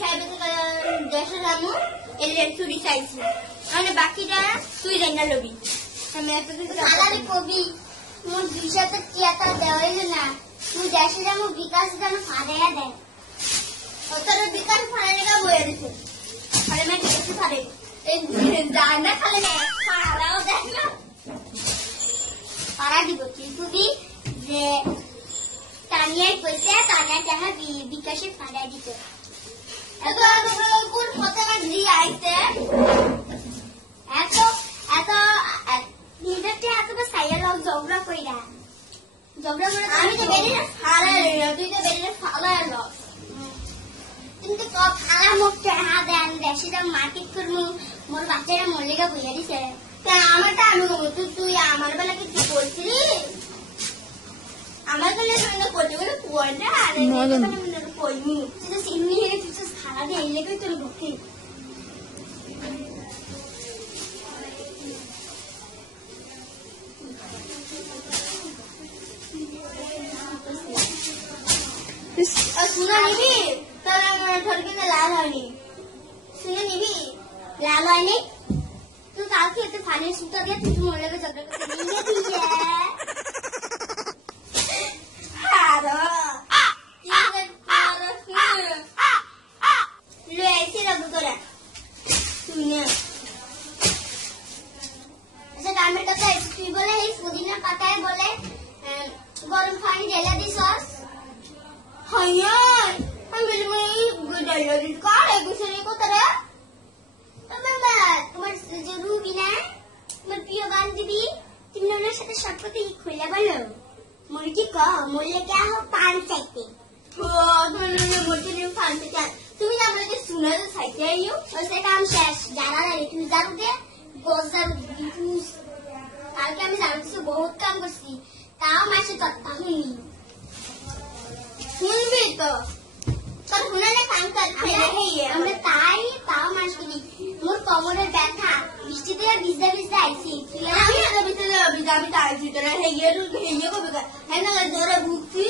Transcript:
সাহেব দেশে যাবো এলে চুরি চাইছি মানে বাকিটা তুই জানা লবি আমি সালারে কবি মোর 200 টাকা দেওয়াইল না তুই দেশে যাবো বিকাশ যেন ফাড়াইয়া দেয় তোর বিকাশ ফাড়াইয়া বইয়া দিছে আরে मैं कैसे फाड़े এই জানা খালে না ফাড়াও দেখ না ফাড়া দিব তুই যে তানিয়ার কইছে তানিয়া টাকা বিকাশে ফাড়াই দিতে এত কোন ফতোয়া দিয়ে আইতে এত এত নিদতে এত সাইয়া লোক ঝগড়া কইরা করে আমি তো বেরিয়ে ফাড়াই না তুই তো বেরিয়ে ফাড়াই লোক কিন্তু কত খালা মুখ টাকা দেয় আমি দেশে যা মাটি করবো মোর বাচ্চারা মল্লিকা বইয়া দিছে তা আমারটা আমি তুই আমার বেলা কি বলছিলি আমার বেলা করতে গেলে পয়সা আর কইনি তুই তো সিমনি হেরে তুই তো খালা দিয়ে এলে কই তোর ভক্তি सुना निबी তাহলে আমার ঠরকিতে লাল হয়নি শুনে নিবি লাল হয়নি তুই কালকে এতে ফানের সুতা দিয়ে তুই মরে যাবে ঝগড়া করতে নিয়ে দিয়ে তুই বলে এই পুদিনা পাতায় বলে গরম পানি ঢেলে দিস হাইয়ার আমি বলি ডাইরি কার এগুসরে কোতরে তোমার যে রুবি না তোমার প্রিয় বান্ধবী তুমি ওনার সাথে সবকথা খুলে বলো মোর কি কহ মোলে क्या हो पान চাইতে তুমি না বলে শুনে চাইতে আইও ওই কাম শেষ জানা নাই তুমি জানো দে গোজার কালকে আমি জানতেছি বহুত কাম করছি তাও মাসে তত্তা হুনি শুনবি তো তোর হুনানে কাম করতে আমরা তাও মাস করি মোর কোমরের ব্যথা বৃষ্টিতে ভিজতে আইছি আমি ভিজতে আমি আইছি তোরা হেইয়ে কবে হ্যাঁ না জোরে ভুগছি